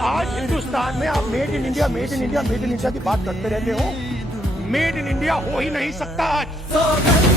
आज हिंदुस्तान में आप made in India, made in India, made in India की बात करते रहते हो, मेड इन इंडिया हो ही नहीं सकता आज।